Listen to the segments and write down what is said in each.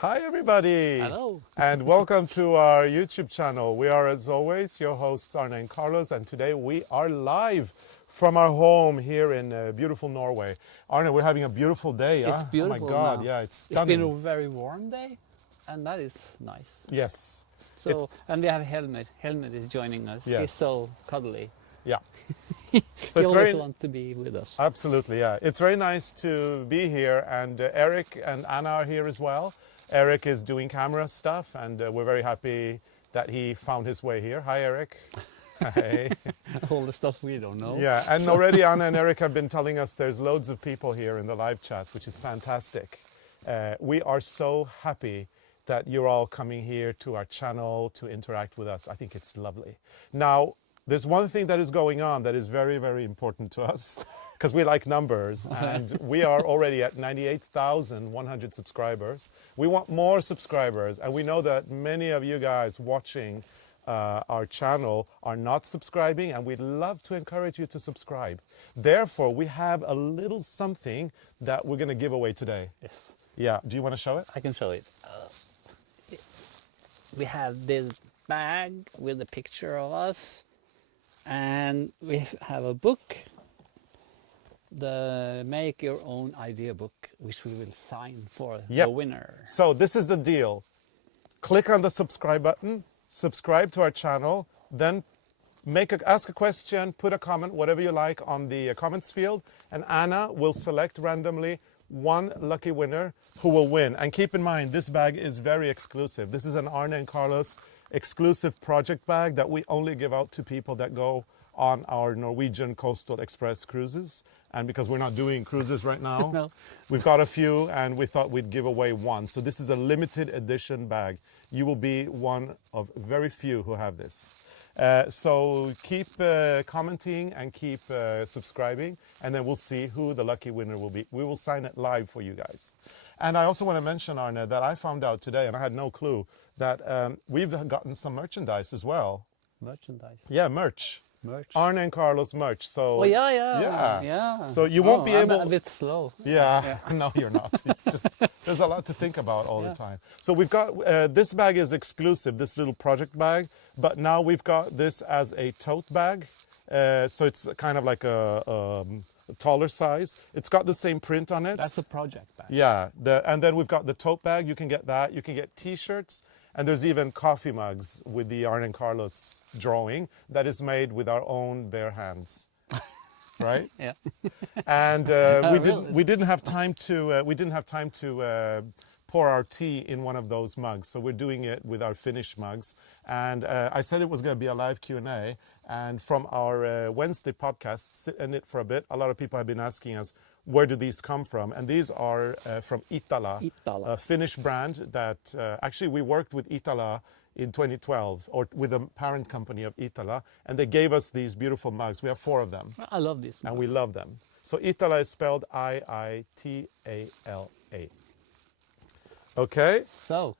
Hi everybody! Hello! And welcome to our YouTube channel. We are, as always, your hosts Arne and Carlos, and today we are live from our home here in beautiful Norway. Arne, we're having a beautiful day. It's beautiful. Oh my God, now. yeah, it's stunning. It's been a very warm day, and that is nice. Yes. So, and we have Helmet. Helmet is joining us. Yes. He's so cuddly. Yeah. So he always wants to be with us. Absolutely, yeah. It's very nice to be here, and Eric and Anna are here as well. Eric is doing camera stuff, and we're very happy that he found his way here. Hi, Eric. Hey. All the stuff we don't know. Yeah, and already Anna and Eric have been telling us there's loads of people here in the live chat, which is fantastic. We are so happy that you're all coming here to our channel to interact with us. I think it's lovely. Now, there's one thing that is going on that is very, very important to us, because we like numbers, and we are already at 98,100 subscribers. We want more subscribers, and we know that many of you guys watching our channel are not subscribing, and we'd love to encourage you to subscribe. Therefore, we have a little something that we're going to give away today. Yes. Yeah, do you want to show it? I can show it. We have this bag with a picture of us, and we have a book, the Make Your Own Idea book, which we will sign for the winner. So this is the deal. Click on the subscribe button, subscribe to our channel, then ask a question, put a comment, whatever you like, on the comments field, and Anna will select randomly one lucky winner who will win. And keep in mind, this bag is very exclusive. This is an Arne and Carlos exclusive project bag that we only give out to people that go on our Norwegian Coastal Express cruises. And because we're not doing cruises right now, No. We've got a few, and we thought we'd give away one. So this is a limited edition bag. You will be one of very few who have this. So keep commenting and keep subscribing, and then we'll see who the lucky winner will be. We will sign it live for you guys. And I also want to mention, Arne, that I found out today, and I had no clue, that we've gotten some merchandise as well. Merchandise? Yeah, merch. Merch. Arne and Carlos merch. So oh, yeah. So you won't be able... I'm a bit slow. Yeah. No, you're not. It's just, there's a lot to think about all the time. So we've got, this bag is exclusive, this little project bag, but now we've got this as a tote bag. So it's kind of like a taller size. It's got the same print on it. That's a project bag. Yeah, and then we've got the tote bag. You can get that. You can get t-shirts. And there's even coffee mugs with the Arne and Carlos drawing that is made with our own bare hands, right? Yeah. And really? we didn't have time to pour our tea in one of those mugs, so we're doing it with our Finnish mugs. And I said it was going to be a live Q&A, and from our Wednesday podcast, sit in it for a bit, a lot of people have been asking us, where do these come from? And these are from Iittala, a Finnish brand that actually we worked with Iittala in 2012, or with the parent company of Iittala, and they gave us these beautiful mugs. We have 4 of them. I love these mugs. And we love them. So Iittala is spelled I-I-T-A-L-A. Okay. So,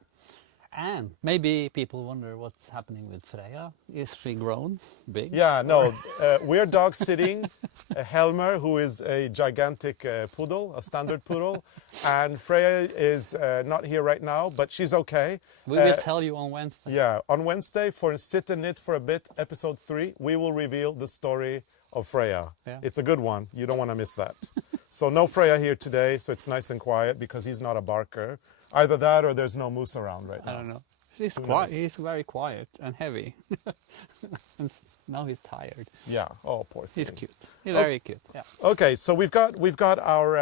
and maybe people wonder what's happening with Freya. Is she grown big? Yeah, no, we're dog sitting Helmer, who is a gigantic poodle, a standard poodle, and Freya is not here right now, but she's okay. We will tell you on Wednesday. Yeah, on Wednesday for Sit and Knit for a Bit, episode 3, we will reveal the story of Freya. Yeah. It's a good one. You don't want to miss that. So no Freya here today, so it's nice and quiet because he's not a barker. Either that or there's no moose around right now. I don't know. He's quiet. He's very quiet and heavy. And now he's tired. Yeah. Oh, poor thing. He's cute. He's very cute. Yeah. Okay, so we've got our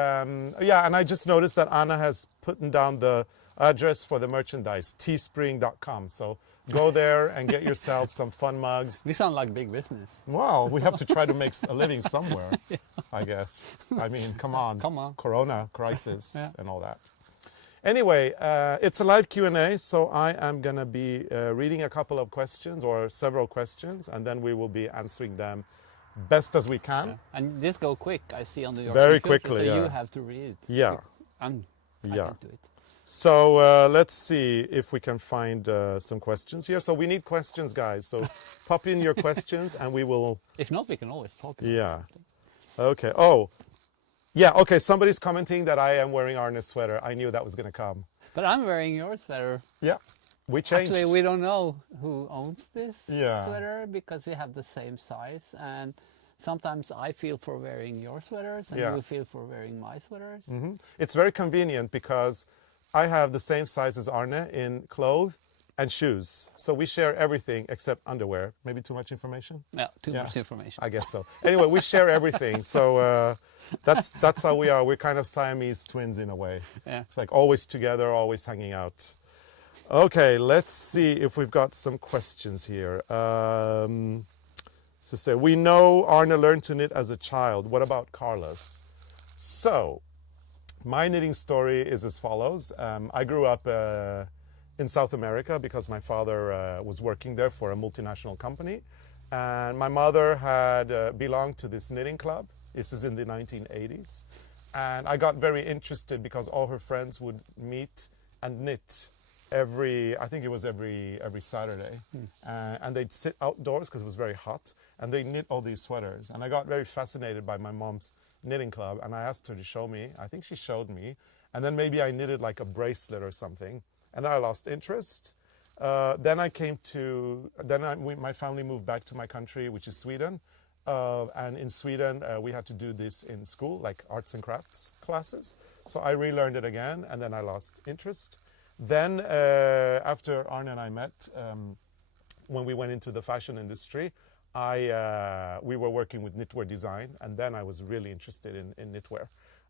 yeah, and I just noticed that Anna has put down the address for the merchandise, teespring.com. So go there and get yourself some fun mugs. We sound like big business. Well, we have to try to make a living somewhere, I guess. I mean, come on. Come on. Corona crisis and all that. Anyway, it's a live Q&A, so I am going to be reading a couple of questions or several questions, and then we will be answering them best as we can. Yeah. And this go quick, I see on your Very computer, quickly, so yeah. you have to read it. Yeah. I Yeah. can't do it. So let's see if we can find some questions here. So we need questions, guys. So pop in your questions and we will... If not, we can always talk about Yeah. something. Okay. Oh, Yeah, okay, somebody's commenting that I am wearing Arne's sweater. I knew that was going to come. But I'm wearing your sweater. Yeah, we changed. Actually, we don't know who owns this Yeah. sweater because we have the same size, and sometimes I feel for wearing your sweaters and Yeah. you feel for wearing my sweaters. It's very convenient because I have the same size as Arne in clothes and shoes. So we share everything except underwear. Maybe too much information? Yeah, too Yeah. much information. I guess so. Anyway, we share everything. So that's how we are. We're kind of Siamese twins in a way. Yeah. It's like always together, always hanging out. Okay, let's see if we've got some questions here. So say, we know Arne learned to knit as a child. What about Carlos? So, my knitting story is as follows. I grew up in South America because my father was working there for a multinational company. And my mother had belonged to this knitting club. This is in the 1980s. And I got very interested because all her friends would meet and knit I think it was every Saturday. And they'd sit outdoors because it was very hot. And they knit all these sweaters. And I got very fascinated by my mom's knitting club. And I asked her to show me. I think she showed me. And then maybe I knitted like a bracelet or something. And then I lost interest. Then my family moved back to my country, which is Sweden. And in Sweden, we had to do this in school, like arts and crafts classes. So I relearned it again, and then I lost interest. Then after Arne and I met, when we went into the fashion industry, we were working with knitwear design, and then I was really interested in knitwear.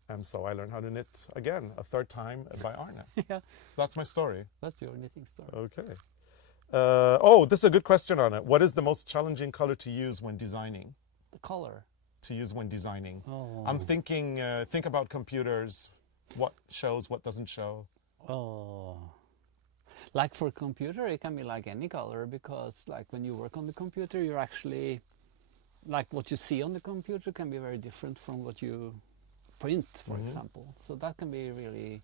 And so I learned how to knit again, a third time by Arne. Yeah, That's my story. that's your knitting story. Okay. Oh, this is a good question on it. What is the most challenging color to use when designing? The color. To use when designing. Oh. I'm thinking, think about computers. What shows, what doesn't show. Oh. Like for computer, it can be like any color because like when you work on the computer, you're actually, like what you see on the computer can be very different from what you print, for example. So that can be really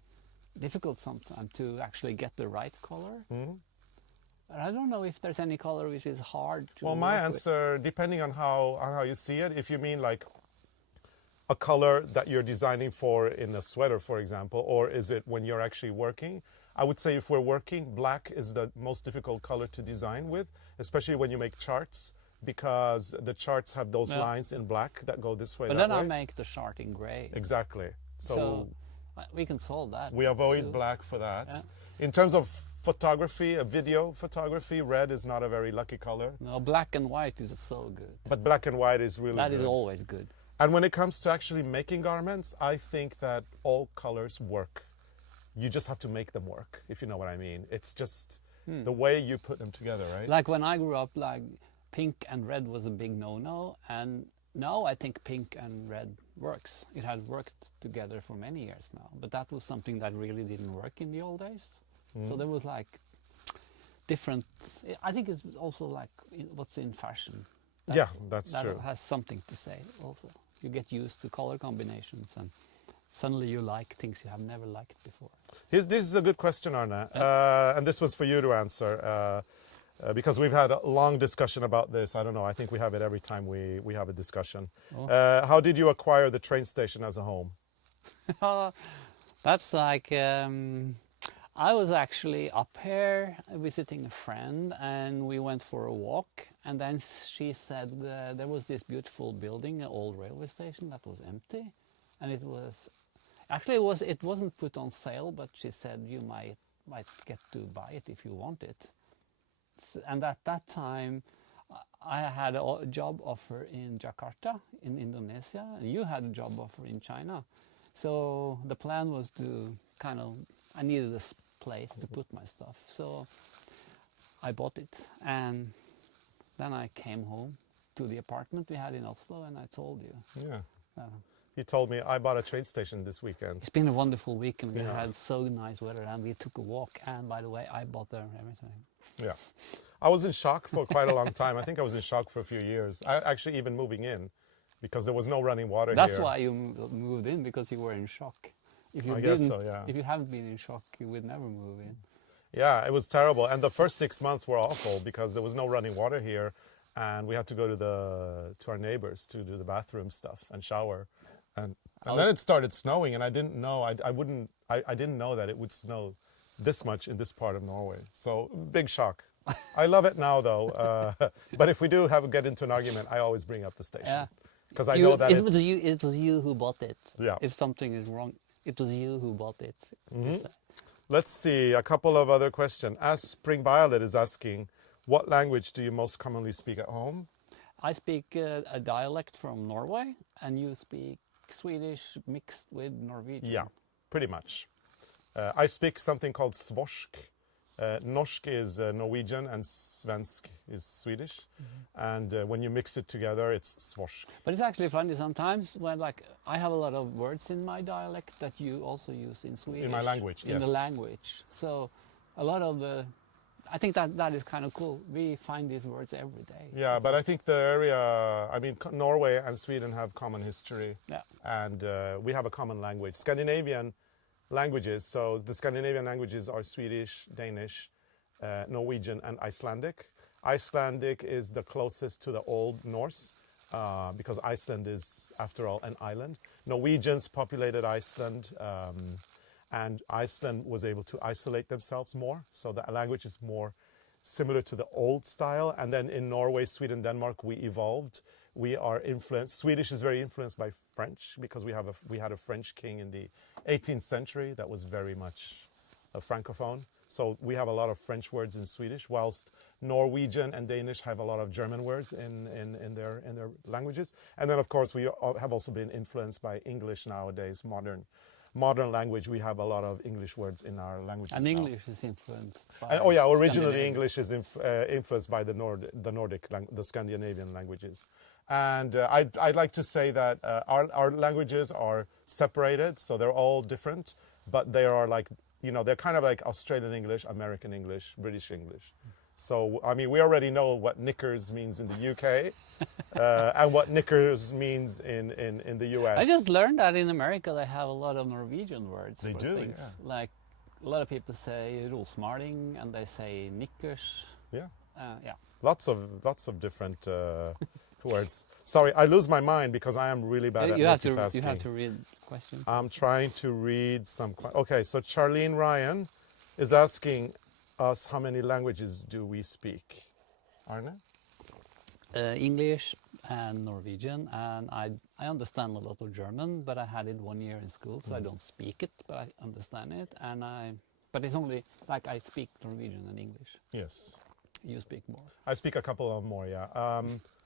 difficult sometimes to actually get the right color. I don't know if there's any color which is hard to Well, my work answer, depending on how you see it, if you mean like a color that you're designing for in a sweater, for example, or is it when you're actually working? I would say if we're working, black is the most difficult color to design with, especially when you make charts, because the charts have those lines in black that go this way, But that then I way. make the chart in gray. Exactly. So We can solve that. we avoid too. black for that. Yeah. In terms of photography, video photography, red is not a very lucky color, No, black and white is so good. but black and white is really That good. is always good. And when it comes to actually making garments, I think that all colors work. You just have to make them work, if you know what I mean. It's just the way you put them together, right? Like when I grew up, like pink and red was a big no-no, and now I think pink and red works. It had worked together for many years now, but that was something that really didn't work in the old days. So there was like different. I think it's also like what's in fashion. Yeah, that's that true. has something to say also. You get used to color combinations and suddenly you like things you have never liked before. This is a good question, Arne, and this was for you to answer, because we've had a long discussion about this. I don't know, I think we have it every time we have a discussion. How did you acquire the train station as a home? That's like, I was actually up here visiting a friend and we went for a walk, and then she said there was this beautiful building, an old railway station that was empty, and it was actually it wasn't put on sale, but she said you might get to buy it if you want it. And at that time I had a job offer in Jakarta in Indonesia, and you had a job offer in China. So the plan was to I needed a place to put my stuff, so I bought it, and then I came home to the apartment we had in Oslo, and I told you. Yeah. You told me I bought a train station this weekend. It's been a wonderful week, and we Yeah. had so nice weather, and we took a walk, and by the way, I bought there everything. Yeah. I was in shock for quite a long time. I think I was in shock for a few years. I actually even moving in because there was no running water That's here. why you moved in, because you were in shock. If you I guess didn't, so, yeah. If you haven't been in shock, you would never move in. Yeah, it was terrible. And the first 6 months were awful because there was no running water here, and we had to go to our neighbors to do the bathroom stuff and shower. And And then it started snowing, and I didn't know. I didn't know that it would snow this much in this part of Norway. So big shock. I love it now, though. But if we do get into an argument, I always bring up the station because I know that it was you. It was you who bought it. Yeah. If something is wrong, it was you who bought it. Let's see a couple of other questions. As Spring Violet is asking, what language do you most commonly speak at home? I speak a dialect from Norway, and you speak Swedish mixed with Norwegian. Yeah, pretty much. I speak something called svorsk. Norsk is Norwegian and svensk is Swedish. And when you mix it together, it's svorsk. But it's actually funny sometimes when, like, I have a lot of words in my dialect that you also use in Swedish. In my language, in the language. So a lot of the, I think that is kind of cool. We find these words every day. Yeah, but I think the area, I mean, Norway and Sweden have common history. Yeah. And we have a common language. Scandinavian languages, so the Scandinavian languages are Swedish, Danish, Norwegian, and Icelandic. Icelandic is the closest to the Old Norse because Iceland is, after all, an island. Norwegians populated Iceland, and Iceland was able to isolate themselves more, so the language is more similar to the old style. And then in Norway, Sweden, Denmark, we evolved. We are influenced. Swedish is very influenced by French because we had a French king in the 18th century that was very much a francophone. So we have a lot of French words in Swedish, whilst Norwegian and Danish have a lot of German words in their languages. And then, of course, we have also been influenced by English nowadays, modern language. We have a lot of English words in our languages And now. English is influenced by Originally English is influenced by the Nordic, the Scandinavian languages. And I'd like to say that our languages are separated, so they're all different, but they are like, they're kind of like Australian English, American English, British English. So, I mean, we already know what knickers means in the UK and what knickers means in the US. I just learned that in America they have a lot of Norwegian words They for do, things. yeah. Like a lot of people say rosmaling and they say knickers. Yeah. Yeah. Lots of different words. Sorry, I lose my mind because I am really bad at multitasking. You have to read questions. I'm trying to read some. Okay, so Charlene Ryan is asking us how many languages do we speak? Arne? English and Norwegian, and I understand a lot of German, but I had it 1 year in school, so I don't speak it, but I understand it. But it's only like I speak Norwegian and English. Yes. You speak more. I speak a couple of more, yeah.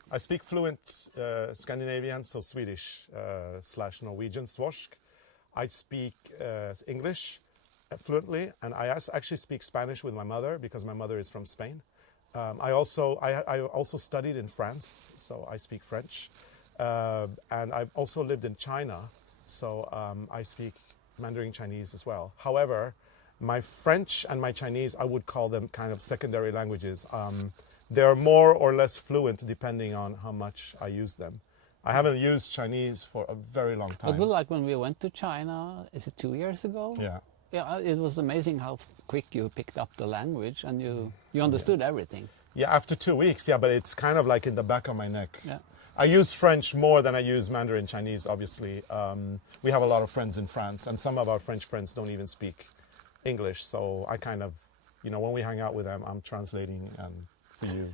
I speak fluent Scandinavian, so Swedish / Norwegian, svorsk. I speak English fluently, and I actually speak Spanish with my mother because my mother is from Spain. I also studied in France, so I speak French. And I've also lived in China, so I speak Mandarin Chinese as well. However, my French and my Chinese, I would call them kind of secondary languages. They're more or less fluent depending on how much I use them. I haven't used Chinese for a very long time. But like when we went to China, is it 2 years ago? Yeah. Yeah, it was amazing how quick you picked up the language and you understood everything. Yeah, after 2 weeks, yeah, but it's kind of like in the back of my neck. Yeah. I use French more than I use Mandarin Chinese, obviously. We have a lot of friends in France, and some of our French friends don't even speak English. So I kind of, when we hang out with them, I'm translating, and for you,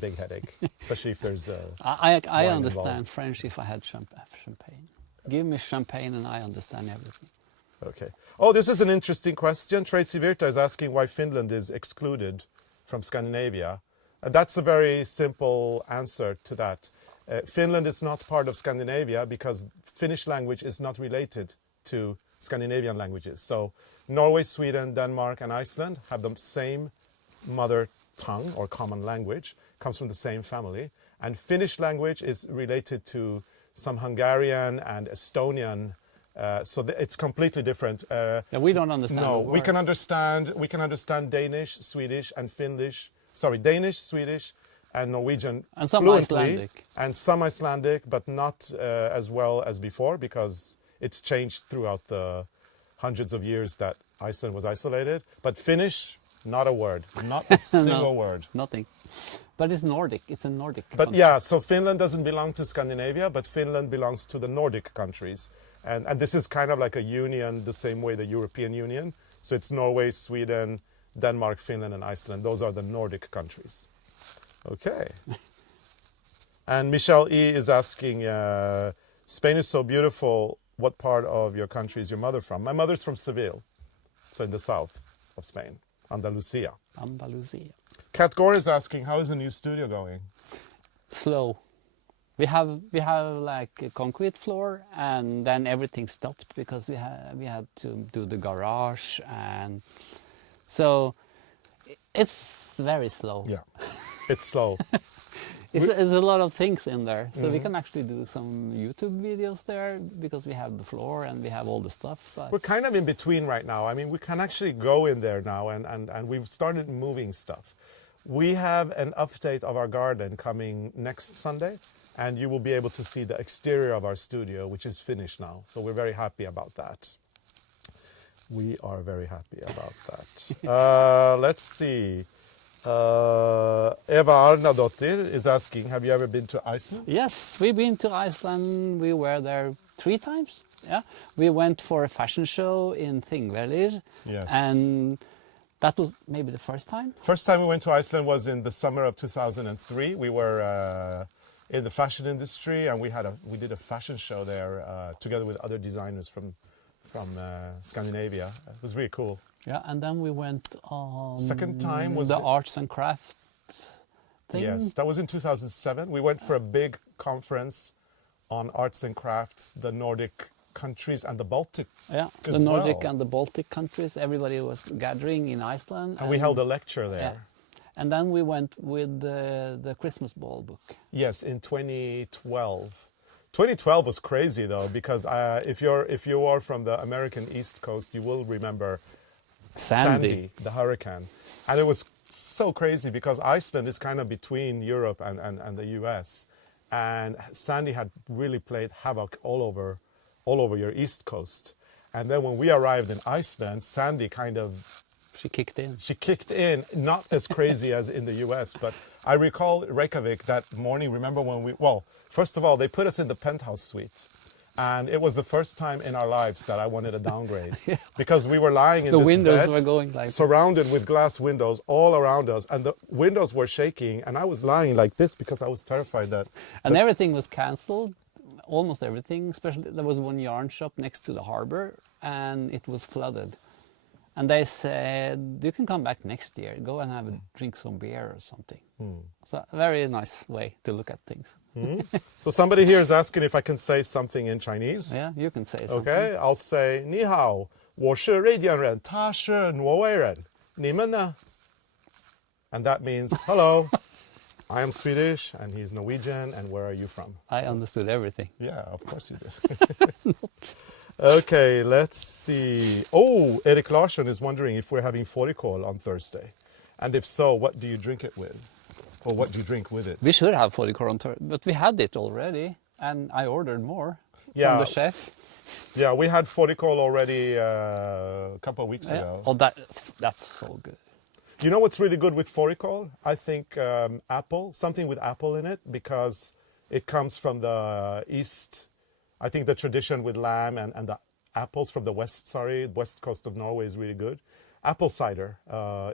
big headache, especially if there's I wine understand involved. French if I had champagne. Give me champagne and I understand everything. Okay. Oh, this is an interesting question. Tracy Virta is asking why Finland is excluded from Scandinavia. And that's a very simple answer to that. Finland is not part of Scandinavia because Finnish language is not related to Scandinavian languages. So Norway, Sweden, Denmark, and Iceland have the same mother tongue or common language, comes from the same family. And Finnish language is related to some Hungarian and Estonian. So it's completely different. Yeah, we don't understand. No, a word. we can understand Danish, Swedish, and Finnish. Sorry, Danish, Swedish, and Norwegian And some fluently, Icelandic. and some Icelandic, but not as well as before because it's changed throughout the hundreds of years that Iceland was isolated. But Finnish, not a word, not a single word. Nothing. But it's Nordic. It's a Nordic But country. yeah, so Finland doesn't belong to Scandinavia, but Finland belongs to the Nordic countries. And this is kind of like a union the same way the European Union. So it's Norway, Sweden, Denmark, Finland, and Iceland. Those are the Nordic countries. Okay. And Michelle E is asking, Spain is so beautiful. What part of your country is your mother from? My mother's from Seville, so in the south of Spain, Andalusia. Andalusia. Kat Gore is asking, how is the new studio going? Slow. We have like a concrete floor, and then everything stopped because we had to do the garage, and so it's very slow. Yeah, it's slow. It's a lot of things in there, so we can actually do some YouTube videos there because we have the floor and we have all the stuff. But we're kind of in between right now. I mean, we can actually go in there now, and we've started moving stuff. We have an update of our garden coming next Sunday, and you will be able to see the exterior of our studio, which is finished now. So we're very happy about that. We are very happy about that. Let's see. Eva Arnadottir is asking, have you ever been to Iceland? yes, we've been to Iceland. We were there 3 times. Yeah, we went for a fashion show in Thingvellir. Yes. And that was maybe the first time. First time we went to Iceland was in the summer of 2003. We were in the fashion industry, and we did a fashion show there together with other designers from Scandinavia. It was really cool. Yeah, and then we went on Second time was the arts and craft thing. Yes, that was in 2007. We went for a big conference on arts and crafts, the Nordic countries and the Baltic. Yeah, the as Nordic well. and the Baltic countries. Everybody was gathering in Iceland. And we held a lecture there. Yeah. And then we went with the Christmas ball book. Yes, in 2012. 2012 was crazy though, because if you are from the American East Coast, you will remember Sandy, the hurricane. And it was so crazy because Iceland is kind of between Europe and the US. And Sandy had really played havoc all over your East Coast. And then when we arrived in Iceland, Sandy kind of... She kicked in. She kicked in, not as crazy as in the US, but I recall Reykjavik that morning. Remember when first of all, they put us in the penthouse suite. And it was the first time in our lives that I wanted a downgrade. Yeah. Because we were lying in The this windows bed, were going like surrounded with glass windows all around us. And the windows were shaking. And I was lying like this because I was terrified that... And everything was cancelled. Almost everything. Especially there was one yarn shop next to the harbor, and it was flooded. And they said, you can come back next year. Go and drink some beer or something. So a very nice way to look at things. So somebody here is asking if I can say something in Chinese. Yeah, you can say something. Okay, I'll say, 你好,我是瑞典人,他是挪威人,你们呢? And that means, hello, I am Swedish and he's Norwegian, and where are you from? I understood everything. Yeah, of course you did. Okay, let's see. Oh, Erik Larsson is wondering if we're having forticore on Thursday. And if so, what do you drink it with? Or what do you drink with it? We should have forticore on Thursday, but we had it already, and I ordered more from the chef. Yeah, we had forticore already a couple of weeks ago. Oh, that's so good. You know what's really good with forticore? I think apple, something with apple in it, because it comes from the east. I think the tradition with lamb and the apples from the west coast of Norway is really good. Apple cider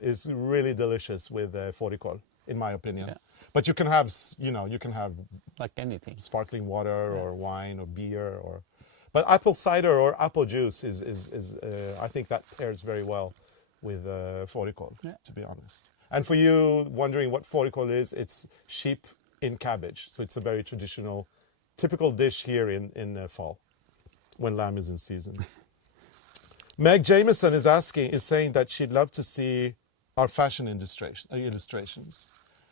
is really delicious with forticore, in my opinion. Yeah. But you can have, Like anything. sparkling water or wine or beer, but apple cider or apple juice is I think that pairs very well with forticore, to be honest. And for you wondering what forticore is, it's sheep in cabbage. So it's a very traditional, typical dish here in fall, when lamb is in season. Meg Jameson is saying that she'd love to see our fashion illustrations.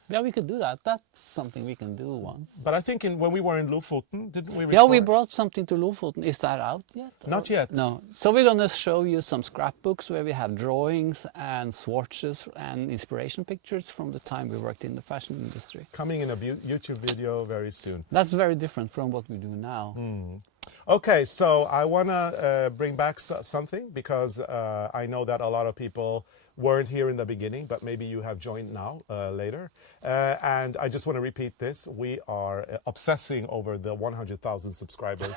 Yeah, we could do that. That's something we can do once. But I think when we were in Lofoten, didn't we record? Yeah, we brought something to Lofoten. Is that out yet? Not yet. No. So we're going to show you some scrapbooks where we have drawings and swatches and inspiration pictures from the time we worked in the fashion industry. Coming in a YouTube video very soon. That's very different from what we do now. Okay, so I want to bring back something, because I know that a lot of people weren't here in the beginning, but maybe you have joined now, later. And I just want to repeat this. We are obsessing over the 100,000 subscribers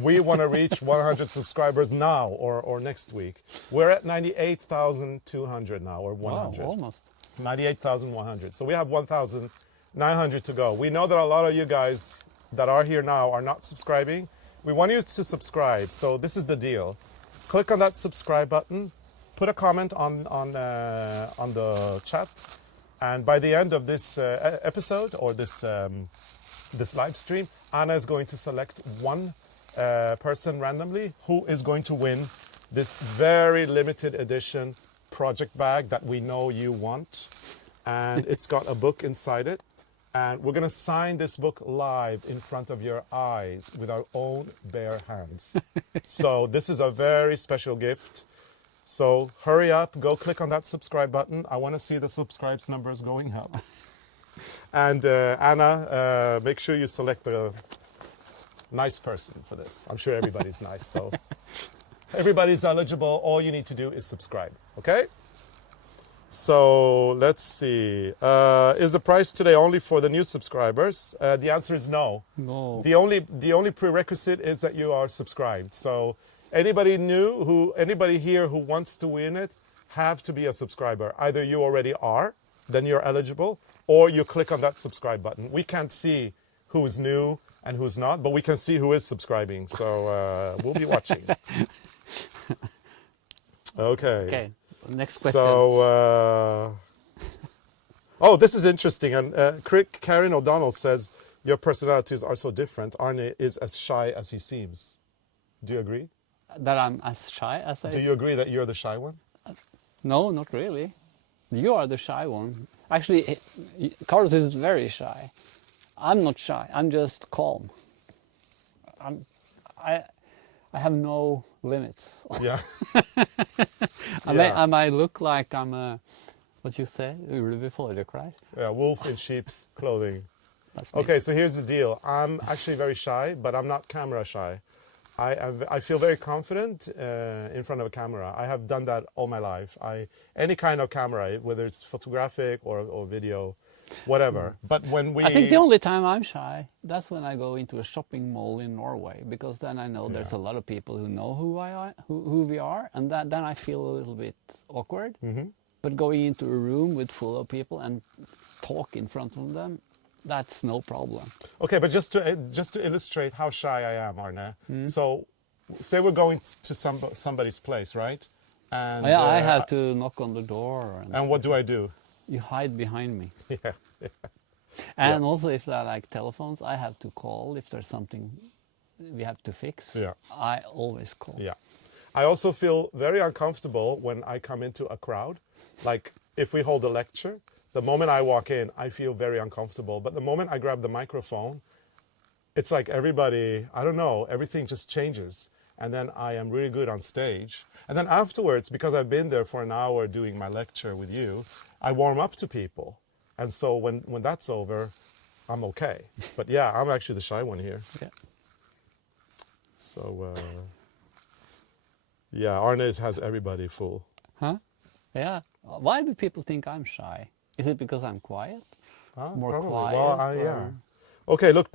We want to reach 100 subscribers now or next week. We're at 98,200 now, or 100. Wow, almost. 98,100. So we have 1,900 to go. We know that a lot of you guys that are here now are not subscribing. We want you to subscribe. So this is the deal. Click on that subscribe button. Put a comment on the chat. And by the end of this episode or this live stream, Anna is going to select one person randomly who is going to win this very limited edition project bag that we know you want. And it's got a book inside it. And we're going to sign this book live in front of your eyes with our own bare hands. So this is a very special gift. So hurry up, go click on that subscribe button. I want to see the subscribes numbers going up. And Anna, make sure you select a nice person for this. I'm sure everybody's nice. So everybody's eligible. All you need to do is subscribe. Okay? So let's see. Is the price today only for the new subscribers? The answer is no. No. The only prerequisite is that you are subscribed. So anybody here who wants to win it have to be a subscriber. Either you already are, then you're eligible, or you click on that subscribe button. We can't see who's new and who's not, but we can see who is subscribing. So we'll be watching. Okay. Okay. Next question. So, oh, this is interesting. And Karen O'Donnell says, your personalities are so different. Arne is as shy as he seems. Do you agree? That I'm as shy as I... Do you agree that you're the shy one? No, not really. You are the shy one. Actually, Carlos is very shy. I'm not shy. I'm just calm. I have no limits. Yeah. I might look like I'm a, what you say, right? Yeah, wolf in sheep's clothing. That's me. Okay, so here's the deal. I'm actually very shy, but I'm not camera shy. I feel very confident in front of a camera. I have done that all my life. Any kind of camera, whether it's photographic or video, whatever. But when we... I think the only time I'm shy, that's when I go into a shopping mall in Norway, because then I know there's a lot of people who know who we are, and then I feel a little bit awkward. Mm-hmm. But going into a room full of people and talk in front of them, that's no problem. Okay, but just to illustrate how shy I am, Arne. So, say we're going to somebody's place, right? And Yeah, I have to knock on the door. And what do I do? You hide behind me. Yeah. And also if they're like telephones, I have to call if there's something we have to fix. Yeah. I always call. Yeah. I also feel very uncomfortable when I come into a crowd. Like if we hold a lecture, the moment I walk in, I feel very uncomfortable. But the moment I grab the microphone, it's like everybody, I don't know, everything just changes. And then I am really good on stage. And then afterwards, because I've been there for an hour doing my lecture with you, I warm up to people. And so when that's over, I'm okay. But yeah, I'm actually the shy one here. Yeah. So, yeah, Arne has everybody full. Huh? Yeah. Why do people think I'm shy? Is it because I'm quiet? More probably. quiet? Well, yeah. Okay, look,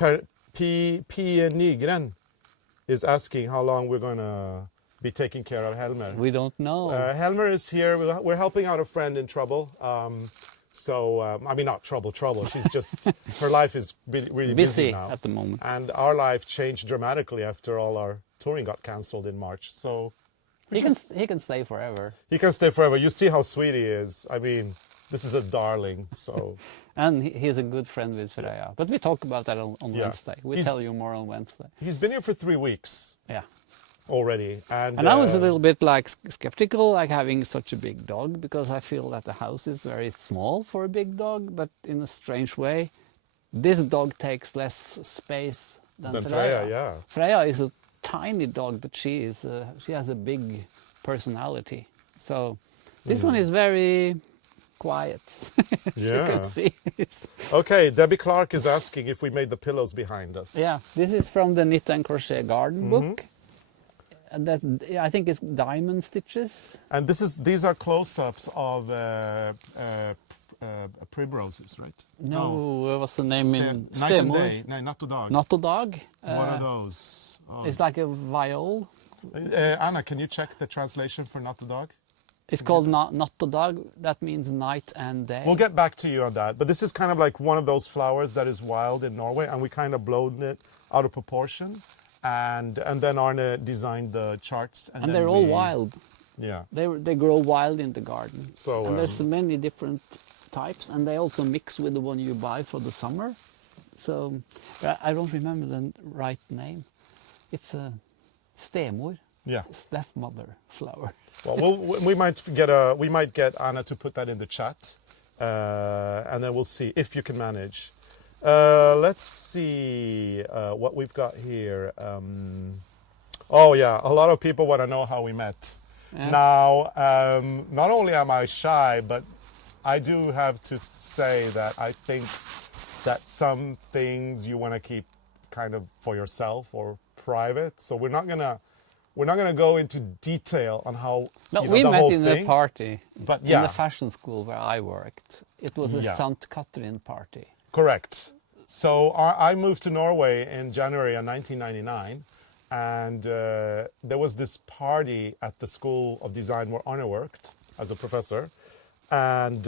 P. Nygren is asking how long we're going to be taking care of Helmer. We don't know. Helmer is here. We're helping out a friend in trouble. I mean, not trouble. She's just, her life is really busy now. At the moment. And our life changed dramatically after all our touring got cancelled in March. So he can stay forever. He can stay forever. You see how sweet he is. I mean, this is a darling. So. And he's a good friend with Freya. But we talk about that on Wednesday. We'll tell you more on Wednesday. He's been here for 3 weeks. Yeah. Already. And I was a little bit like skeptical, like having such a big dog, because I feel that the house is very small for a big dog, but in a strange way, this dog takes less space than Freya. Yeah. Freya is a tiny dog, but she has a big personality. So this one is very quiet, as you can see. Okay, Debbie Clark is asking if we made the pillows behind us. Yeah, this is from the Knit and Crochet Garden book. And that, I think it's diamond stitches. And these are close-ups of primroses, right? No, what was the name in Night and Stemor? day. No, not the dog. Not a dog. What are those? Oh. It's like a viol. Anna, can you check the translation for not the dog? It's called not a dog. That means night and day. We'll get back to you on that. But this is kind of like one of those flowers that is wild in Norway, and we kind of blown it out of proportion. And then Arne designed the charts. And they're all wild. Yeah. They grow wild in the garden. So, and there's many different types, and they also mix with the one you buy for the summer. So I don't remember the right name. It's a stemor. Yeah. Stepmother flower. Well, we might get Anna to put that in the chat, and then we'll see if you can manage. Let's see what we've got here. Oh yeah, a lot of people want to know how we met. Yeah. Now, not only am I shy, but I do have to say that I think that some things you want to keep kind of for yourself or private. So we're not gonna go into detail on how. No, you know, we the met whole in thing. a party. But yeah. In the fashion school where I worked. It was a Yeah. St. Catherine party. Correct. So I moved to Norway in January of 1999, and there was this party at the School of Design where Arne worked as a professor, and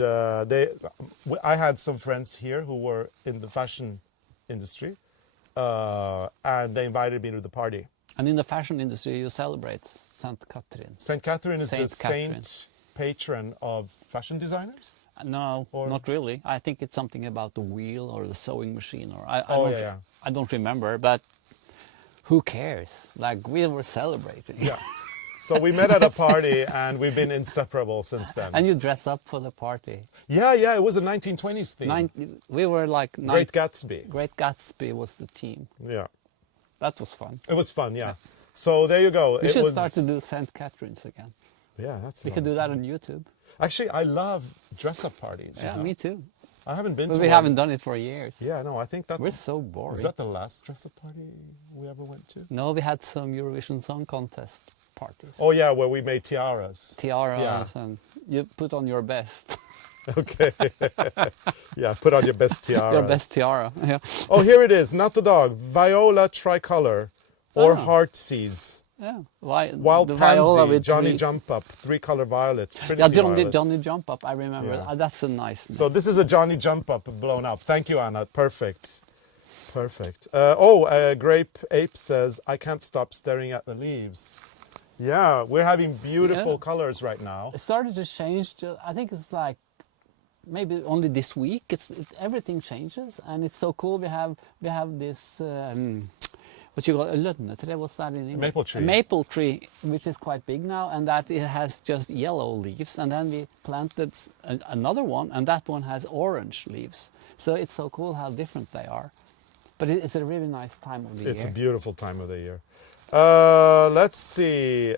I had some friends here who were in the fashion industry, and they invited me to the party. And in the fashion industry, you celebrate St. Catherine. St. Catherine is the Catherine. saint patron of fashion designers? No, Or- not really. I think it's something about the wheel or the sewing machine, or I don't remember. But who cares? Like, we were celebrating. Yeah. So we met at a party, and we've been inseparable since then. And you dress up for the party. Yeah, it was a 1920s theme. We were like Great Gatsby. Great Gatsby was the team. Yeah. That was fun. It was fun, yeah. So there you go. We should start to do St. Catherine's again. Yeah, that's. We could do that on YouTube. Actually, I love dress-up parties. Yeah, you know? me too. I haven't been But to we one. haven't done it for years. Yeah, no, I think that We're so boring. was that the last dress-up party we ever went to. No, we had some Eurovision Song Contest parties. Oh yeah, where we made tiaras. Tiaras, and you put on your best. Okay. Yeah, put on your best tiara. Your best tiara. Yeah. Oh, here it is. Not the dog. Viola tricolor, or Oh. heartsease. Yeah. Wild the viola pansy, with Johnny three- Jump Up, three-color violet, Trinity Yeah, violet. Johnny Jump Up. I remember. Yeah. That's a nice name. So this is a Johnny Jump Up blown up. Thank you, Anna. Perfect. Perfect. Grape Ape says, I can't stop staring at the leaves. Yeah, we're having beautiful Yeah. colors right now. It started to change. I think it's like maybe only this week. Everything changes, and it's so cool. We have this what you call a lønnetre. What's that in English? Maple tree. A maple tree, which is quite big now, and that it has just yellow leaves. And then we planted another one, and that one has orange leaves. So it's so cool how different they are. But it's a really nice time of the year. It's a beautiful time of the year. Let's see.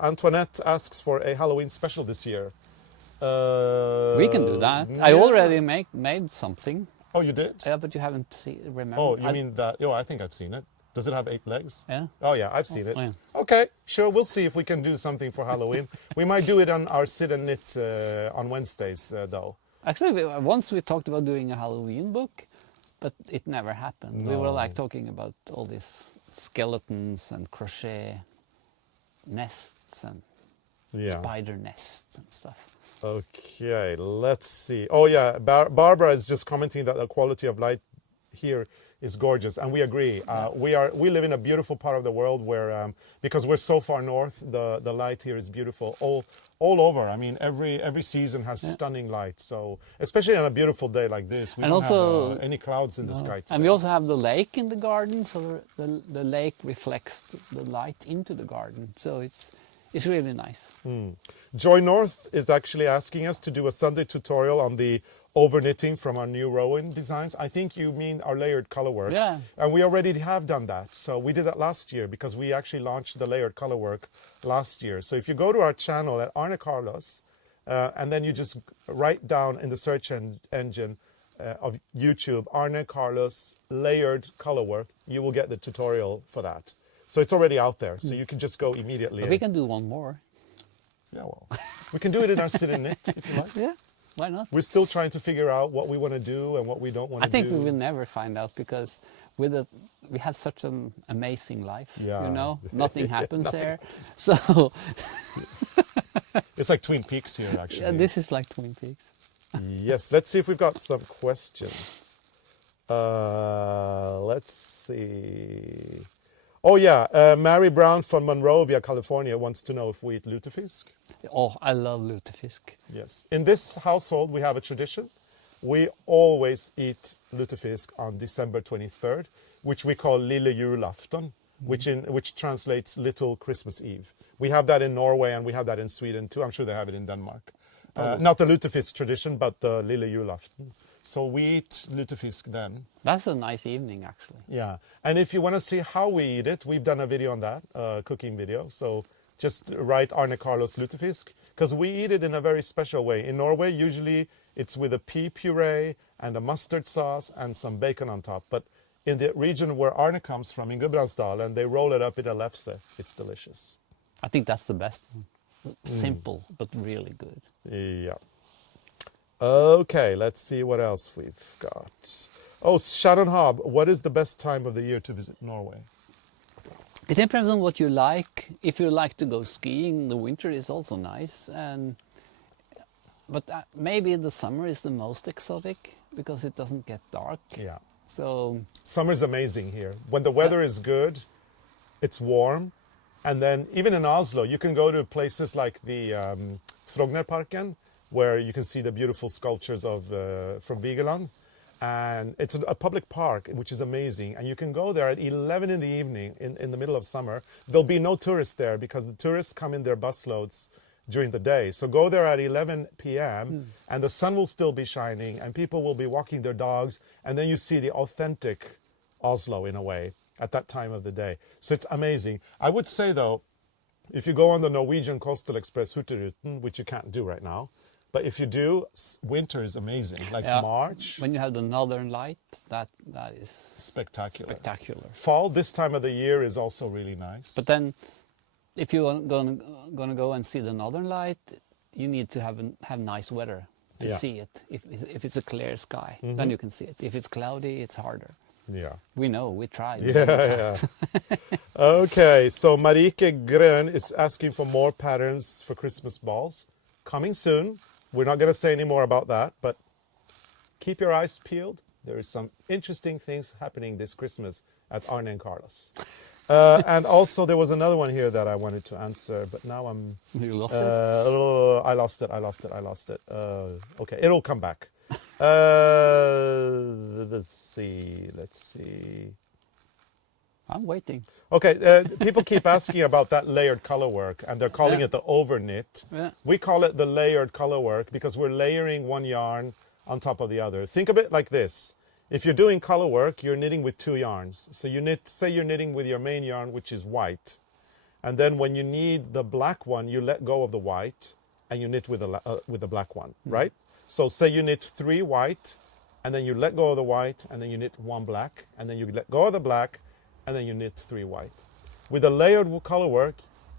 Antoinette asks for a Halloween special this year. We can do that. I yeah. already made something. Oh, you did? Yeah, but you haven't remember. Oh, you mean that? Oh, I think I've seen it. Does it have 8 legs? Yeah. Oh, yeah, I've seen it. yeah. Okay, sure. We'll see if we can do something for Halloween. We might do it on our sit and knit on Wednesdays, though. Actually, once we talked about doing a Halloween book, but it never happened. We were No. like talking about all these skeletons and crochet nests and Yeah. spider nests and stuff. Okay, let's see. Oh, yeah, Barbara is just commenting that the quality of light here is gorgeous, and we agree. We live in a beautiful part of the world where, because we're so far north, the light here is beautiful all over. I mean, every season has stunning light. So, especially on a beautiful day like this, we And don't also- have any clouds in the sky today. And we also have the lake in the garden, so the lake reflects the light into the garden. So it's really nice. Joy North is actually asking us to do a Sunday tutorial on the over knitting from our new RERUN designs. I think you mean our layered color work. Yeah. And we already have done that. So we did that last year because we actually launched the layered color work last year. So if you go to our channel at ARNE CARLOS, and then you just write down in the search engine of YouTube, ARNE CARLOS layered color work, you will get the tutorial for that. So it's already out there. So you can just go immediately. But we can do one more. Yeah, well, we can do it in our sit and knit if you like. Yeah. Why not? We're still trying to figure out what we want to do and what we don't want I to do. think we will never find out because we have such an amazing life, Yeah. you know, nothing happens there. So It's like Twin Peaks here, actually. yeah, this is like Twin Peaks. Yes, let's see if we've got some questions. Let's see. Oh yeah, Mary Brown from Monrovia, California wants to know if we eat lutefisk. Oh, I love lutefisk. Yes. In this household, we have a tradition. We always eat lutefisk on December 23rd, which we call Lille Julafton, which translates Little Christmas Eve. We have that in Norway and we have that in Sweden too. I'm sure they have it in Denmark. Not the lutefisk tradition, but the Lille Julafton. So we eat lutefisk then. That's a nice evening, actually. Yeah. And if you want to see how we eat it, we've done a video on that, cooking video. So just write Arne Carlos lutefisk, because we eat it in a very special way. In Norway, usually it's with a pea puree and a mustard sauce and some bacon on top. But in the region where Arne comes from, in Gudbrandsdalen, they roll it up in a lefse. It's delicious. I think that's the best one. Simple, but really good. Yeah. Okay, let's see what else we've got. Oh, Shannon Hobb, what is the best time of the year to visit Norway? It depends on what you like. If you like to go skiing, the winter is also nice. But maybe the summer is the most exotic because it doesn't get dark. Yeah. So Summer's amazing here. When the weather is good, it's warm. And then even in Oslo, you can go to places like the Frognerparken, where you can see the beautiful sculptures of from Vigeland. And it's a public park, which is amazing. And you can go there at 11 in the evening in the middle of summer. There'll be no tourists there because the tourists come in their busloads during the day. So go there at 11 p.m. and the sun will still be shining and people will be walking their dogs. And then you see the authentic Oslo in a way at that time of the day. So it's amazing. I would say though, if you go on the Norwegian Coastal Express Hurtigruten, which you can't do right now, but if you do, winter is amazing, like March. When you have the northern light, that is spectacular. Fall, this time of the year, is also really nice. But then, if you're gonna go and see the northern light, you need to have nice weather to see it. If it's a clear sky, then you can see it. If it's cloudy, it's harder. Yeah. We know, we tried. Yeah. Okay, so Marike Grön is asking for more patterns for Christmas balls. Coming soon. We're not going to say any more about that, but keep your eyes peeled. There is some interesting things happening this Christmas at Arne Carlos. And also there was another one here that I wanted to answer, but now I'm... You lost it? I lost it. Okay, it'll come back. Let's see. I'm waiting. Okay, people keep asking about that layered color work, and they're calling it the over knit. Yeah. We call it the layered color work because we're layering one yarn on top of the other. Think of it like this. If you're doing color work, you're knitting with two yarns. So you knit, say you're knitting with your main yarn, which is white. And then when you need the black one, you let go of the white and you knit with the black one, right? So say you knit 3 white, and then you let go of the white, and then you knit 1 black, and then you let go of the black, and then you knit 3 white. With the layered color work,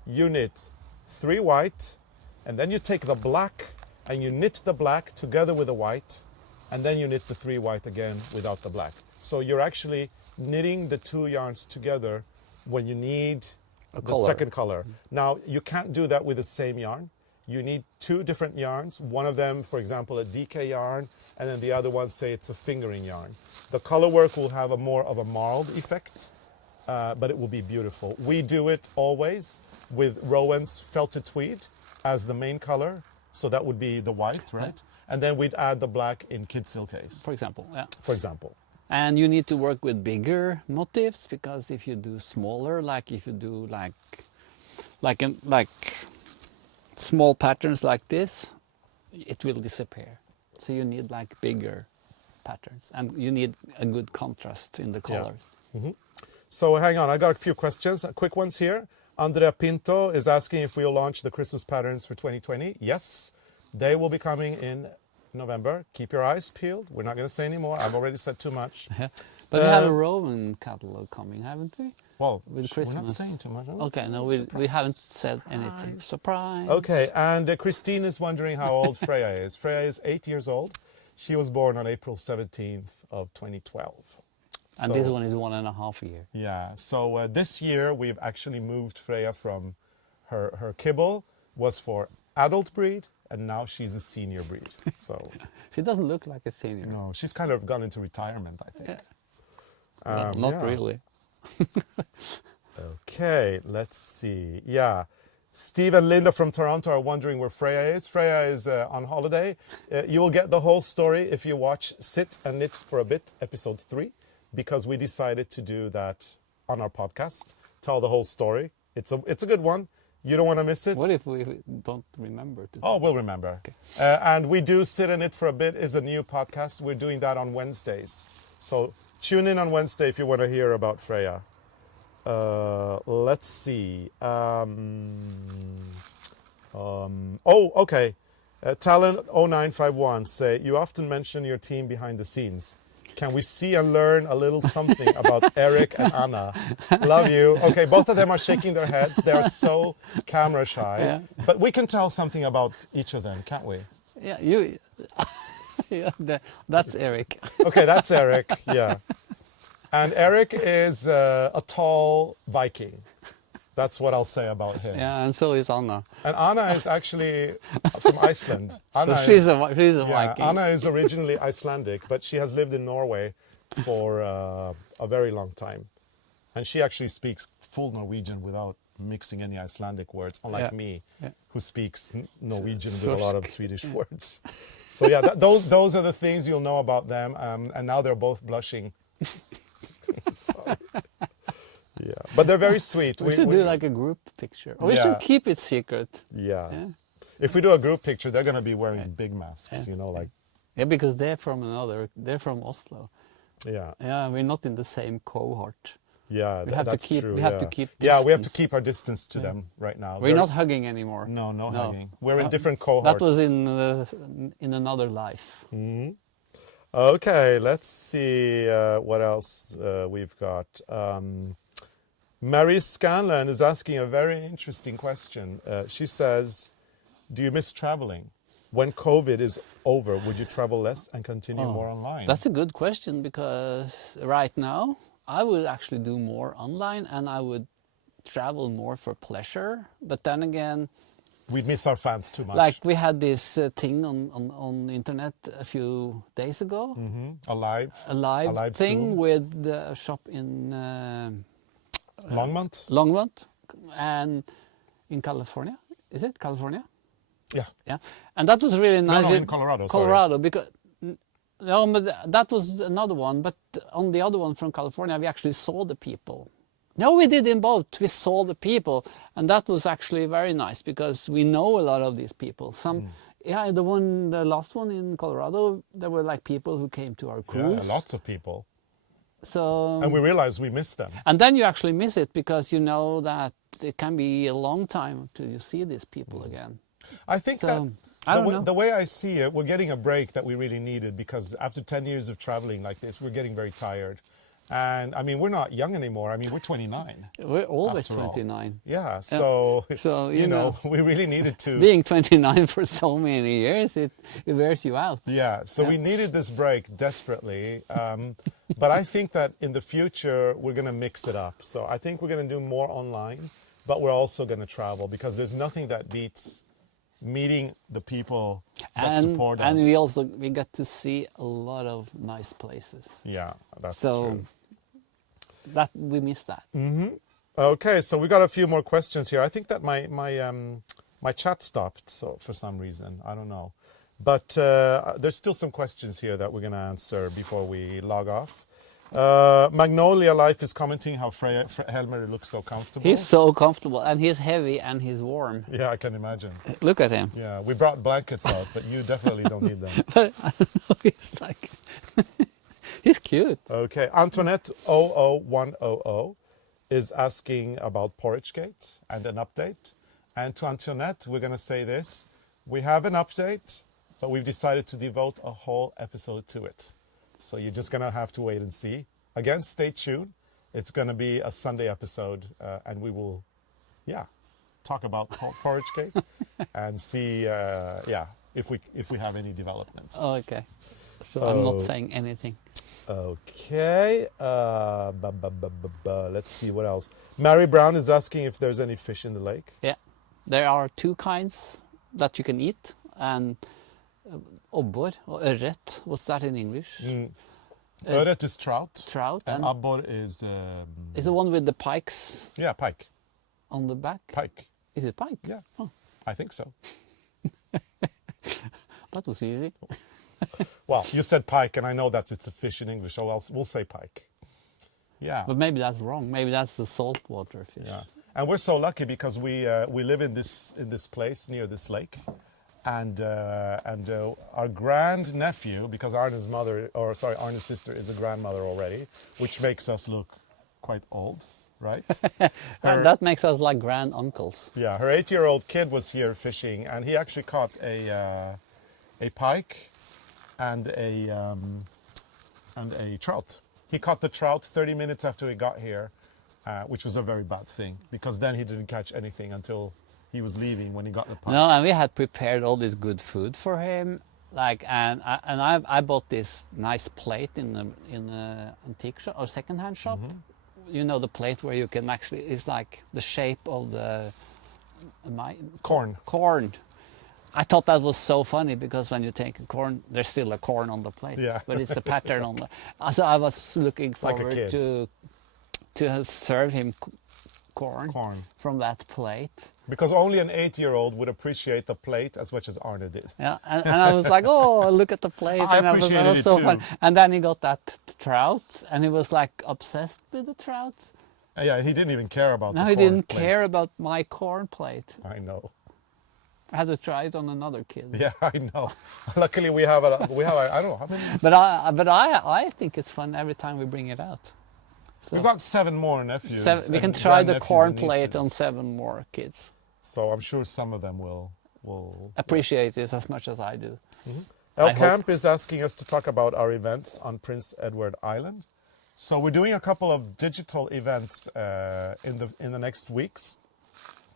you knit 3 white, and then you take the black and you knit the black together with the white, and then you knit the 3 white again without the black. So you're actually knitting the 2 yarns together when you need the second color. Now, you can't do that with the same yarn. You need 2 different yarns. One of them, for example, a DK yarn, and then the other one, say it's a fingering yarn. The color work will have more of a marled effect. But it will be beautiful. We do it always with Rowan's felted tweed as the main color. So that would be the white, right? Yeah. And then we'd add the black in kid silkace. For example, yeah. For example. And you need to work with bigger motifs because if you do smaller, like if you do like small patterns like this, it will disappear. So you need like bigger patterns, and you need a good contrast in the colors. Yeah. Mm-hmm. So hang on, I got a few questions, quick ones here. Andrea Pinto is asking if we'll launch the Christmas patterns for 2020. Yes, they will be coming in November. Keep your eyes peeled. We're not going to say any more. I've already said too much. But we have a RERUN catalog coming, haven't we? Well, With we're not Christmas. saying too much. Okay, no, we haven't said anything. Surprise. Okay, and Christine is wondering how old Freya is. Freya is 8 years old. She was born on April 17th of 2012. And this one is 1.5 years. Yeah, so this year we've actually moved Freya from her kibble was for adult breed, and now she's a senior breed. So She doesn't look like a senior. no, she's kind of gone into retirement, I think. Yeah. Well, not yeah. really. Okay, let's see. Yeah, Steve and Linda from Toronto are wondering where Freya is. Freya is on holiday. You will get the whole story if you watch Sit and Knit for a Bit, episode 3, because we decided to do that on our podcast. Tell the whole story. It's a good one. You don't want to miss it. What if we don't remember to? Oh, we'll remember. Okay. And we do Sit and Knit for a Bit is a new podcast. We're doing that on Wednesdays. So tune in on Wednesday if you want to hear about Freya. Let's see. Oh, okay. Talent 0951 say, you often mention your team behind the scenes. Can we see and learn a little something about Eric and Anna? Love you. Okay, both of them are shaking their heads. They are so camera shy. Yeah. But we can tell something about each of them, can't we? Yeah, you. Yeah, that's Eric. Okay, that's Eric, yeah. And Eric is a tall Viking. That's what I'll say about him. Yeah, and so is Anna. And Anna is actually from Iceland. Anna So she's a yeah, Viking. Anna is originally Icelandic, but she has lived in Norway for a very long time. And she actually speaks full Norwegian without mixing any Icelandic words, unlike me, who speaks Norwegian with a lot of Swedish words. So yeah, those are the things you'll know about them. And now they're both blushing. Sorry. Yeah, but they're very sweet. We should do like a group picture. Or we should keep it secret. Yeah. If we do a group picture, they're going to be wearing big masks, you know, like. Yeah, because they're from Oslo. Yeah. Yeah, we're not in the same cohort. Yeah, We have that's to keep. true. We have to keep. Yeah, we have to distance. keep our distance to them right now. We're not hugging anymore. No, no hugging. We're in different cohorts. That was in another life. Mm-hmm. Okay, let's see what else we've got. Mary Scanlan is asking a very interesting question. She says, do you miss traveling? When COVID is over, would you travel less and continue more online? That's a good question, because right now I would actually do more online and I would travel more for pleasure. But then again, we'd miss our fans too much. like we had this thing on the internet a few days ago. Mm-hmm. A live thing Zoom. with a shop in Longmont and in California. Is it California? Yeah. Yeah, and that was really nice. No, in Colorado. Colorado, because no, but that was another one. But on the other one from California, we actually saw the people. No, we did in both. We saw the people, and that was actually very nice because we know a lot of these people. Yeah, the last one in Colorado, there were like people who came to our cruise. Yeah, lots of people. So and we realized we missed them. And then you actually miss it because you know that it can be a long time till you see these people again. I think So, the way I see it, we're getting a break that we really needed, because after 10 years of traveling like this, we're getting very tired. And I mean, we're not young anymore. I mean, we're 29. We're always after all. 29. Yeah, so, So you know, we really needed to... Being 29 for so many years, it wears you out. Yeah, so we needed this break desperately. But I think that in the future, we're going to mix it up. So I think we're going to do more online, but we're also going to travel, because there's nothing that beats meeting the people that support us. And we get to see a lot of nice places. Yeah, that's so true. That we miss that. Mm-hmm. Okay, so we got a few more questions here. I think that my chat stopped, so for some reason, I don't know. But there's still some questions here that we're going to answer before we log off. Magnolia Life is commenting how Helmer looks so comfortable. He's so comfortable, and he's heavy, and he's warm. Yeah, I can imagine. Look at him. Yeah, we brought blankets out, but you definitely don't need them. But I don't know, he's like... he's cute. Okay, Antoinette 00100 is asking about Porridgegate and an update. And to Antoinette, we're going to say this. We have an update, but we've decided to devote a whole episode to it. So you're just going to have to wait and see. again, stay tuned. It's going to be a Sunday episode, and we will, talk about porridge cake and see, if we have any developments. Oh, okay. So I'm not saying anything. Okay. Let's see what else. Mary Brown is asking if there's any fish in the lake. Yeah, there are two kinds that you can eat, and abbor or örret. What's that in English? Örret is trout. Trout. And abbor is... is the one with the pikes yeah, pike. on the back? Pike. Is it pike? Yeah, Oh, I think so. that was easy. Well, you said pike, and I know that it's a fish in English, so we'll say pike. Yeah. But maybe that's wrong. Maybe that's the saltwater fish. Yeah. And we're so lucky because we live in this place near this lake, and our grand nephew, because Arne's sister is a grandmother already, which makes us look quite old, right? And that makes us like grand uncles. Yeah, her 8-year-old kid was here fishing, and he actually caught a pike and a trout. He caught the trout 30 minutes after he got here, which was a very bad thing, because then he didn't catch anything until he was leaving when he got the pike. No, and we had prepared all this good food for him. I bought this nice plate in a antique shop or second-hand shop. Mm-hmm. You know, the plate where you can actually, it's like the shape of the corn. I thought that was so funny because when you take a corn, there's still a corn on the plate. Yeah. But it's the pattern on the. So I was looking forward Like a kid. to serve him corn from that plate. Because only an 8-year-old would appreciate the plate as much as Arne did. Yeah, and I was like, oh, look at the plate. I and appreciated that was it so too. fun. And then he got that trout, and he was like obsessed with the trout. Yeah, he didn't even care about the No, corn he didn't plate. care about my corn plate. I know. I had to try it on another kid. Yeah, I know. Luckily, we have I don't know how many. But I think it's fun every time we bring it out. So We've got 7 more nephews. we can and try the grandnephews corn and plate on nieces. 7 more kids. So I'm sure some of them will Appreciate this as much as I do. El I Camp is asking us to talk about our events on Prince Edward Island. So we're doing a couple of digital events in the next weeks.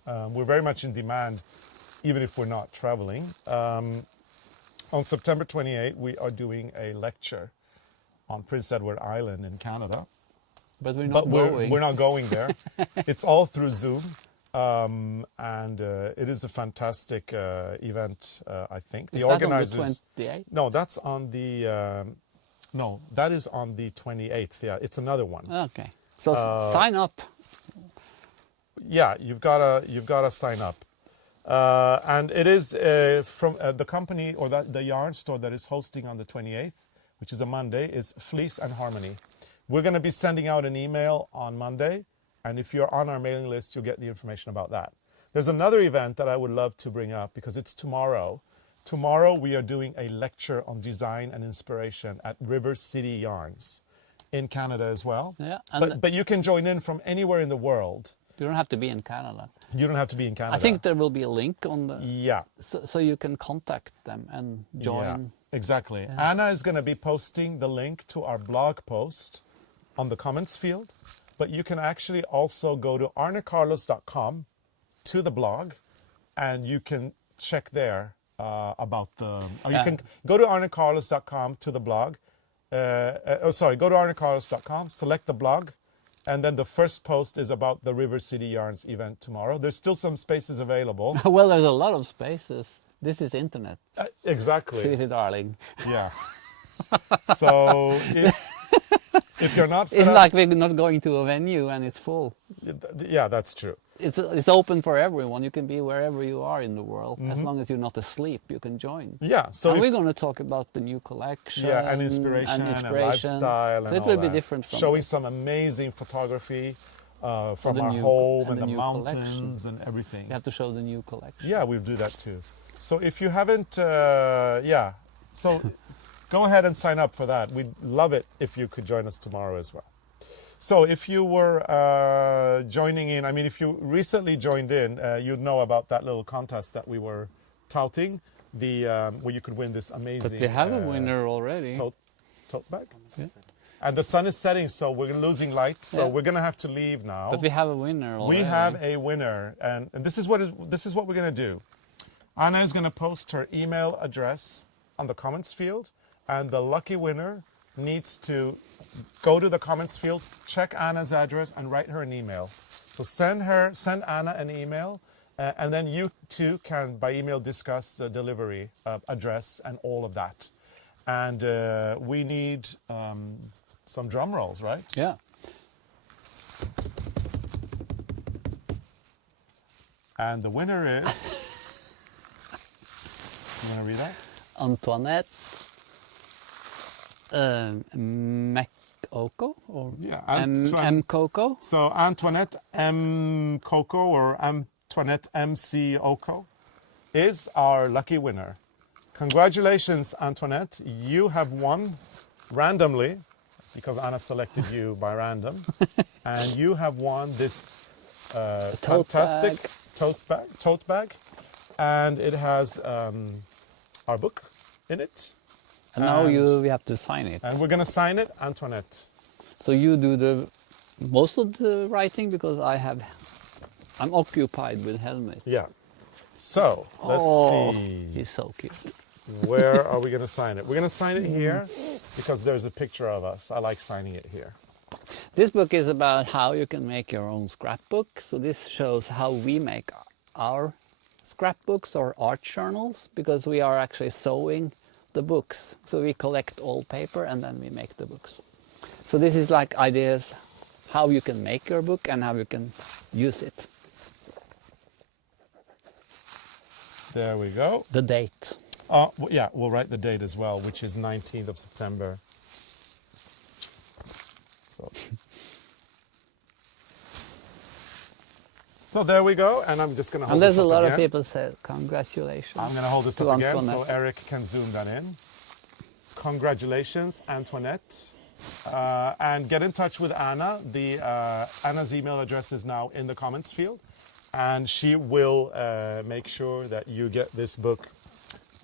We're very much in demand, even if we're not traveling. On September 28, we are doing a lecture on Prince Edward Island in Canada. But we're not going. We're not going there. It's all through Zoom. And it is a fantastic event, I think. Is The that organizers. on the 28th? No, that's on the. No, that is on the 28th. Yeah, it's another one. Okay. So sign up. Yeah, you've gotta sign up. And it is from the company or the yarn store that is hosting on the 28th, which is a Monday, is Fleece Harmony. We're going to be sending out an email on Monday, and if you're on our mailing list, you'll get the information about that. There's another event that I would love to bring up because it's tomorrow. Tomorrow we are doing a lecture on design and inspiration at River City Yarns in Canada as well. Yeah, and But you can join in from anywhere in the world. you don't have to be in Canada. You don't have to be in Canada. I think there will be a link on the. Yeah. So you can contact them and join. Yeah, exactly. Anna is going to be posting the link to our blog post on the comments field, but you can actually also go to arnecarlos.com to the blog, and you can check there about the. Or you can go to arnecarlos.com to the blog. Go to arnecarlos.com, select the blog, and then the first post is about the River City Yarns event tomorrow. There's still some spaces available. Well, there's a lot of spaces. This is internet. Exactly. Sweetie darling. Yeah. So if you're not, It's like we're not going to a venue and it's full. Yeah, that's true. It's open for everyone. You can be wherever you are in the world. As long as you're not asleep, you can join. Yeah. So and we're going to talk about the new collection. yeah, and inspiration and lifestyle, So and it all will be that. different from showing some amazing photography from the our new- home and and the the new mountains collection. and everything. You have to show the new collection. Yeah, we'll do that too. So if you haven't, so go ahead and sign up for that. We'd love it if you could join us tomorrow as well. So if you were joining in, I mean, if you recently joined in, you'd know about that little contest that we were touting, where you could win this amazing. But we have a winner already. Tote bag. Yeah. And the sun is setting, so we're losing light. So Yeah. we're going to have to leave now. But we have a winner already. We have a winner, and this is what we're going to do. Anna is going to post her email address on the comments field, and the lucky winner needs to go to the comments field, check Anna's address, and write her an email. So send Anna an email, and then you two can by email discuss the delivery address and all of that. And we need some drum rolls, right? Yeah. And the winner is. You want to read that? Antoinette Mcoko or Yeah, M Coco. So Antoinette M. Coco or Antoinette MC Oko is our lucky winner. Congratulations, Antoinette. You have won randomly, because Anna selected you by random, and you have won this fantastic tote bag, and it has our book in it. And now we have to sign it. And we're going to sign it, Antoinette. So you do the most of the writing because I'm occupied with helmet. Yeah. So let's see. He's so cute. Where are we going to sign it? We're going to sign it here because there's a picture of us. I like signing it here. This book is about how you can make your own scrapbook. So this shows how we make our scrapbooks or art journals, because we are actually sewing the books. So we collect all paper and then we make the books. So this is like ideas how you can make your book and how you can use it. There we go. The date. Yeah, we'll write the date as well, which is 19th of September. So there we go, and I'm just going to hold this up again. And there's a lot of people say congratulations. I'm going to hold this to up again Antoinette. so Eric can zoom that in. Congratulations, Antoinette. And get in touch with Anna. Anna's email address is now in the comments field, and she will make sure that you get this book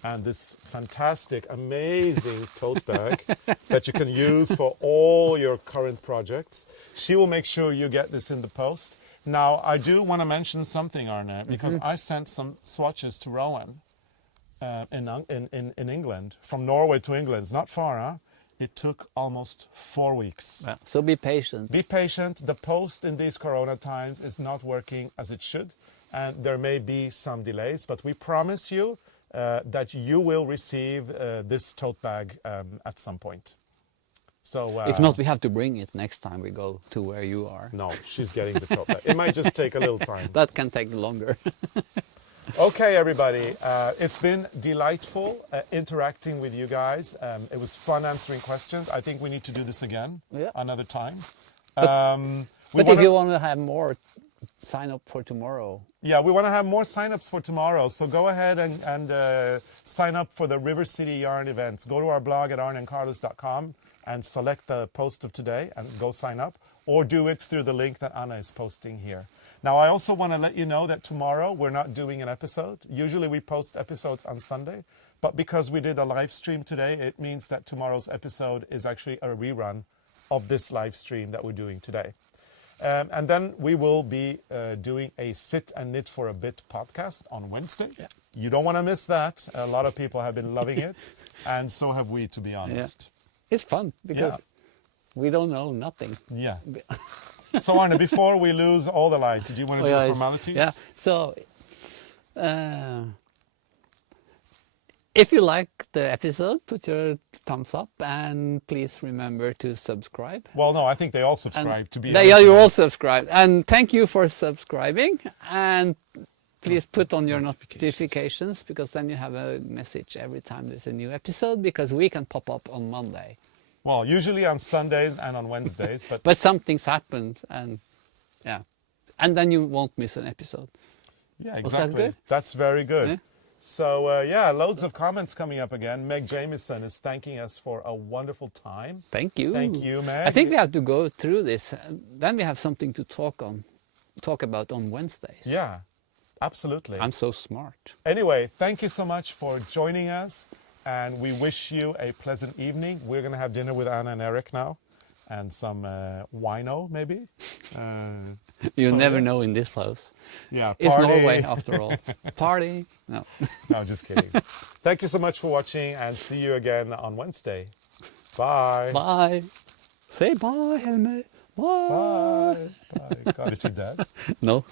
and this fantastic, amazing tote bag that you can use for all your current projects. She will make sure you get this in the post. Now, I do want to mention something, Arne, because I sent some swatches to Rowan in England, from Norway to England. It's not far, huh? It took almost 4 weeks. Yeah, so be patient. Be patient. The post in these Corona times is not working as it should, and there may be some delays, but we promise you that you will receive this tote bag at some point. So if not, we have to bring it next time we go to where you are. No, she's getting the tote bag. It might just take a little time. That can take longer. Okay, everybody. It's been delightful interacting with you guys. It was fun answering questions. I think we need to do this again another time. But if you want to have more, sign up for tomorrow. Yeah, we want to have more sign-ups for tomorrow. So go ahead and sign up for the River City Yarn events. Go to our blog at arnecarlos.com and select the post of today and go sign up, or do it through the link that Anna is posting here. Now, I also want to let you know that tomorrow we're not doing an episode. Usually we post episodes on Sunday, but because we did a live stream today, it means that tomorrow's episode is actually a rerun of this live stream that we're doing today. And then we will be doing a Sit and Knit for a Bit podcast on Wednesday. Yeah. You don't want to miss that. A lot of people have been loving it, and so have we, to be honest. Yeah. It's fun because we don't know nothing. Yeah. So, Arne, before we lose all the light, did you want to do the formalities? Yeah. So, if you like the episode, put your thumbs up and please remember to subscribe. Well, no, I think they all subscribe to be honest. Yeah, you all subscribe. And thank you for subscribing. And please put on your notifications, because then you have a message every time there's a new episode, because we can pop up on Monday. Well, usually on Sundays and on Wednesdays. But something's happened, and and then you won't miss an episode. Yeah, exactly. Was that good? That's very good. Yeah. So, loads of comments coming up again. Meg Jameson is thanking us for a wonderful time. Thank you. Thank you, Meg. I think we have to go through this. Then we have something to talk about on Wednesdays. Yeah, absolutely. I'm so smart. Anyway, thank you so much for joining us, and we wish you a pleasant evening. We're going to have dinner with Anna and Eric now, and some wino, maybe. You So, never yeah. know in this place. Yeah, It's party. Norway after all. Party? No. No, just kidding. Thank you so much for watching, and see you again on Wednesday. Bye. Bye. Say bye, Helme. Bye. Bye. Bye. God, is he dead? No.